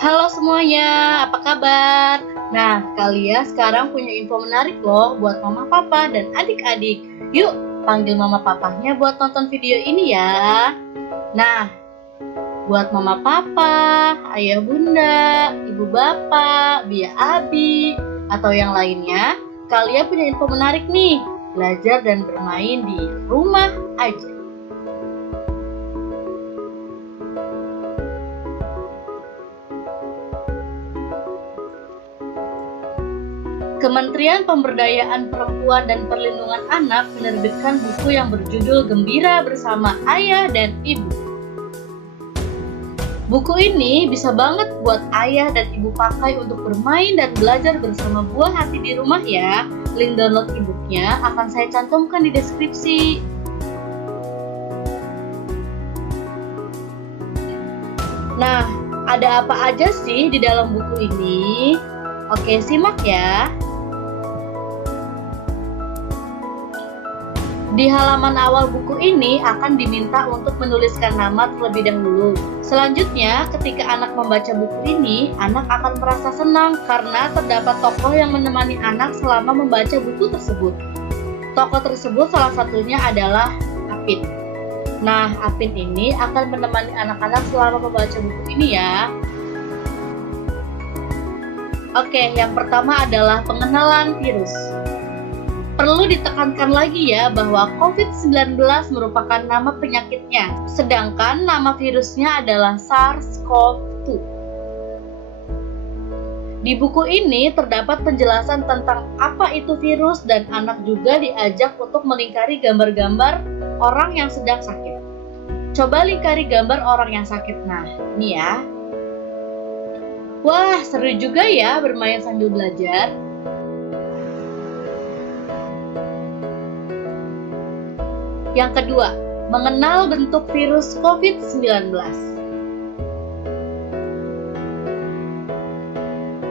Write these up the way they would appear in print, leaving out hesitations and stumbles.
Halo semuanya, apa kabar? Nah, kalian sekarang punya info menarik loh buat mama papa dan adik-adik. Yuk, panggil mama papahnya buat nonton video ini ya. Nah, buat mama papa, ayah bunda, ibu bapak, bia abi, atau yang lainnya, kalian punya info menarik nih. Belajar dan bermain di rumah aja. Kementerian Pemberdayaan Perempuan dan Perlindungan Anak menerbitkan buku yang berjudul Gembira Bersama Ayah dan Ibu. Buku ini bisa banget buat ayah dan ibu pakai untuk bermain dan belajar bersama buah hati di rumah ya. Link download e-booknya akan saya cantumkan di deskripsi. Nah, ada apa aja sih di dalam buku ini? Oke, simak ya. Di halaman awal buku ini akan diminta untuk menuliskan nama terlebih dahulu. Selanjutnya, ketika anak membaca buku ini, anak akan merasa senang karena terdapat tokoh yang menemani anak selama membaca buku tersebut. Tokoh tersebut salah satunya adalah Apin. Nah, Apin ini akan menemani anak-anak selama membaca buku ini ya. Oke, yang pertama adalah pengenalan virus. Perlu ditekankan lagi ya bahwa COVID-19 merupakan nama penyakitnya, sedangkan nama virusnya adalah SARS-CoV-2. Di buku ini terdapat penjelasan tentang apa itu virus dan anak juga diajak untuk melingkari gambar-gambar orang yang sedang sakit. Coba lingkari gambar orang yang sakit. Nah, ini ya. Wah, seru juga ya bermain sambil belajar. Yang kedua, mengenal bentuk virus COVID-19.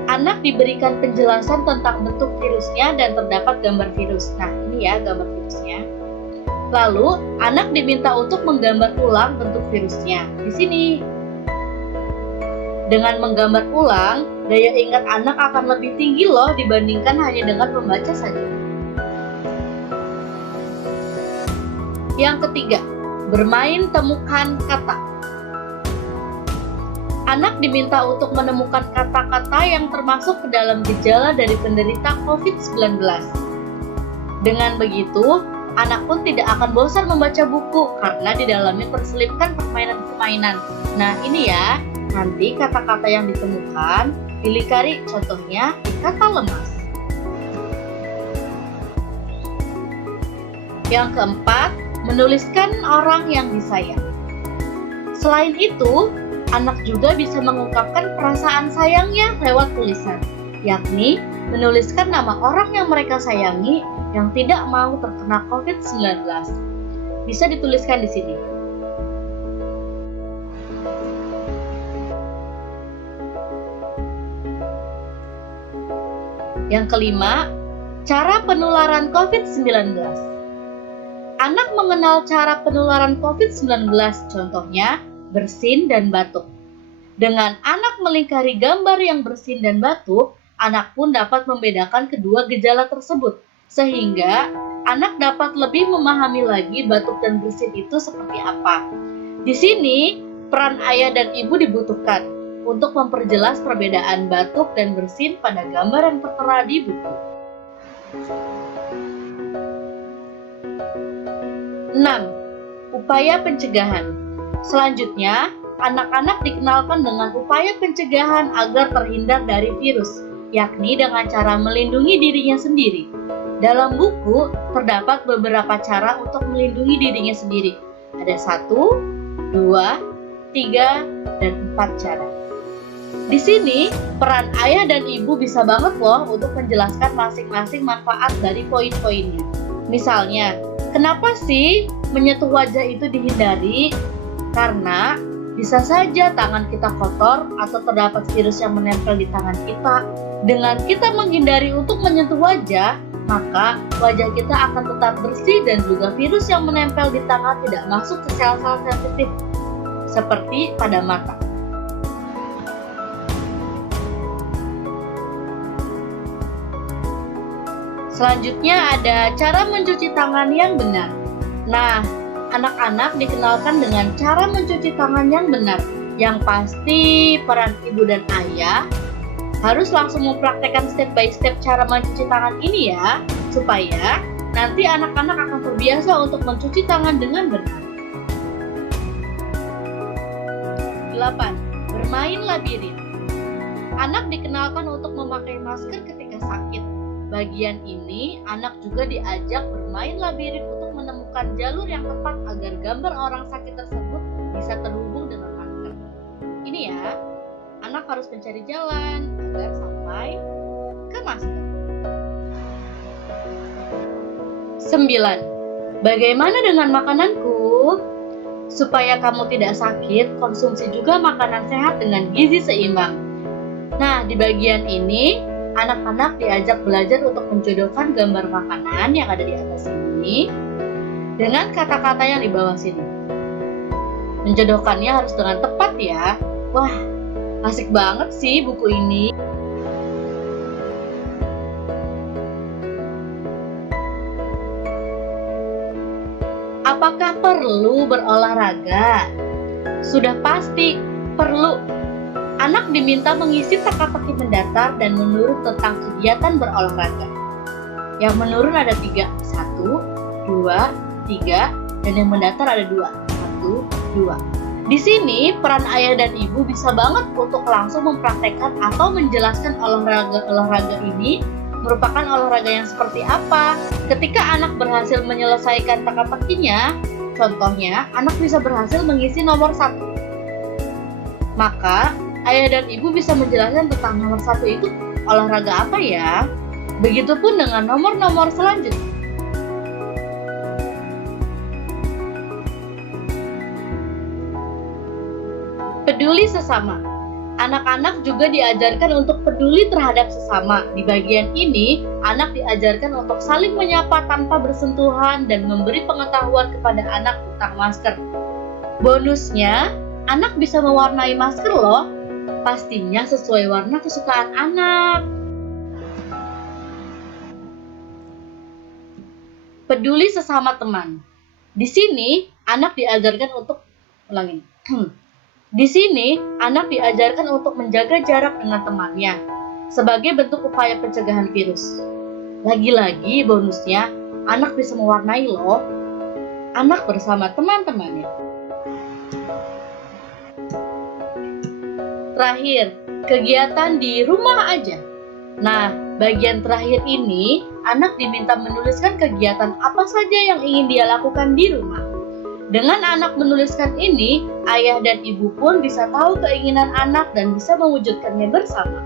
Anak diberikan penjelasan tentang bentuk virusnya dan terdapat gambar virus. Nah, ini ya gambar virusnya. Lalu, anak diminta untuk menggambar ulang bentuk virusnya. Di sini. Dengan menggambar ulang, daya ingat anak akan lebih tinggi loh dibandingkan hanya dengan membaca saja. Yang ketiga, bermain temukan kata. Anak diminta untuk menemukan kata-kata yang termasuk ke dalam gejala dari penderita COVID-19. Dengan begitu, anak pun tidak akan bosan membaca buku karena di dalamnya terselipkan permainan-permainan. Nah, ini ya, nanti kata-kata yang ditemukan dilingkari, contohnya kata lemas. Yang keempat, menuliskan orang yang disayang. Selain itu, anak juga bisa mengungkapkan perasaan sayangnya lewat tulisan, yakni menuliskan nama orang yang mereka sayangi yang tidak mau terkena COVID-19. Bisa dituliskan di sini. Yang kelima, cara penularan COVID-19. Anak mengenal cara penularan COVID-19, contohnya bersin dan batuk. Dengan anak melingkari gambar yang bersin dan batuk, anak pun dapat membedakan kedua gejala tersebut, sehingga anak dapat lebih memahami lagi batuk dan bersin itu seperti apa. Di sini, peran ayah dan ibu dibutuhkan untuk memperjelas perbedaan batuk dan bersin pada gambar yang tertera di buku. 6. Upaya pencegahan. Selanjutnya, anak-anak dikenalkan dengan upaya pencegahan agar terhindar dari virus, yakni dengan cara melindungi dirinya sendiri. Dalam buku, terdapat beberapa cara untuk melindungi dirinya sendiri. Ada 1, 2, 3, dan 4 cara. Di sini, peran ayah dan ibu bisa banget loh untuk menjelaskan masing-masing manfaat dari poin-poinnya. Misalnya, kenapa sih menyentuh wajah itu dihindari? Karena bisa saja tangan kita kotor atau terdapat virus yang menempel di tangan kita. Dengan kita menghindari untuk menyentuh wajah, maka wajah kita akan tetap bersih dan juga virus yang menempel di tangan tidak masuk ke sel-sel sensitif, seperti pada mata. Selanjutnya ada cara mencuci tangan yang benar. Nah, anak-anak dikenalkan dengan cara mencuci tangan yang benar. Yang pasti peran ibu dan ayah harus langsung mempraktekkan step by step cara mencuci tangan ini ya, supaya nanti anak-anak akan terbiasa untuk mencuci tangan dengan benar. 8. Bermain labirin. Anak dikenalkan untuk memakai masker ketika sakit. Bagian ini, anak juga diajak bermain labirin untuk menemukan jalur yang tepat agar gambar orang sakit tersebut bisa terhubung dengan masker. Ini ya, anak harus mencari jalan agar sampai ke masker. 9. Bagaimana dengan makananku? Supaya kamu tidak sakit, konsumsi juga makanan sehat dengan gizi seimbang. Nah, di bagian ini, anak-anak diajak belajar untuk menjodohkan gambar makanan yang ada di atas ini dengan kata-kata yang di bawah sini. Menjodohkannya harus dengan tepat ya. Wah, asik banget sih buku ini. Apakah perlu berolahraga? Sudah pasti perlu. Anak diminta mengisi teka-teki mendatar dan menurun tentang kegiatan berolahraga. Yang menurun ada 3, 1, 2, 3, dan yang mendatar ada 2, 1, 2. Di sini peran ayah dan ibu bisa banget untuk langsung mempraktekkan atau menjelaskan olahraga ini merupakan olahraga yang seperti apa. Ketika anak berhasil menyelesaikan teka-tekinya, contohnya anak bisa berhasil mengisi nomor 1. Maka ayah dan ibu bisa menjelaskan tentang nomor 1 itu olahraga apa ya. Begitupun dengan nomor-nomor selanjutnya. Peduli sesama. Anak-anak juga diajarkan untuk peduli terhadap sesama. Di bagian ini, anak diajarkan untuk saling menyapa tanpa bersentuhan dan memberi pengetahuan kepada anak tentang masker. Bonusnya, anak bisa mewarnai masker loh. Pastinya sesuai warna kesukaan anak. Peduli sesama teman. Di sini, anak diajarkan untuk Di sini, anak diajarkan untuk menjaga jarak dengan temannya sebagai bentuk upaya pencegahan virus. Lagi-lagi bonusnya, anak bisa mewarnai loh. Anak bersama teman-temannya. Terakhir, kegiatan di rumah aja. Nah, bagian terakhir ini, anak diminta menuliskan kegiatan apa saja yang ingin dia lakukan di rumah. Dengan anak menuliskan ini, ayah dan ibu pun bisa tahu keinginan anak dan bisa mewujudkannya bersama.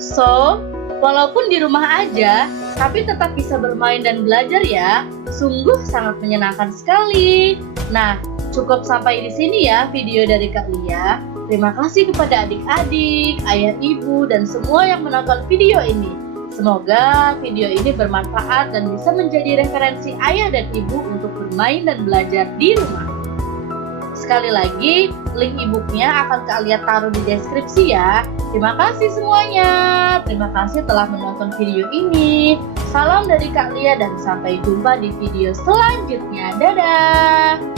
So, walaupun di rumah aja, tapi tetap bisa bermain dan belajar ya. Sungguh sangat menyenangkan sekali. Nah, cukup sampai di sini ya video dari Kak Lia. Terima kasih kepada adik-adik, ayah, ibu, dan semua yang menonton video ini. Semoga video ini bermanfaat dan bisa menjadi referensi ayah dan ibu untuk bermain dan belajar di rumah. Sekali lagi, link e-booknya akan Kak Lia taruh di deskripsi ya. Terima kasih semuanya. Terima kasih telah menonton video ini. Salam dari Kak Lia dan sampai jumpa di video selanjutnya. Dadah!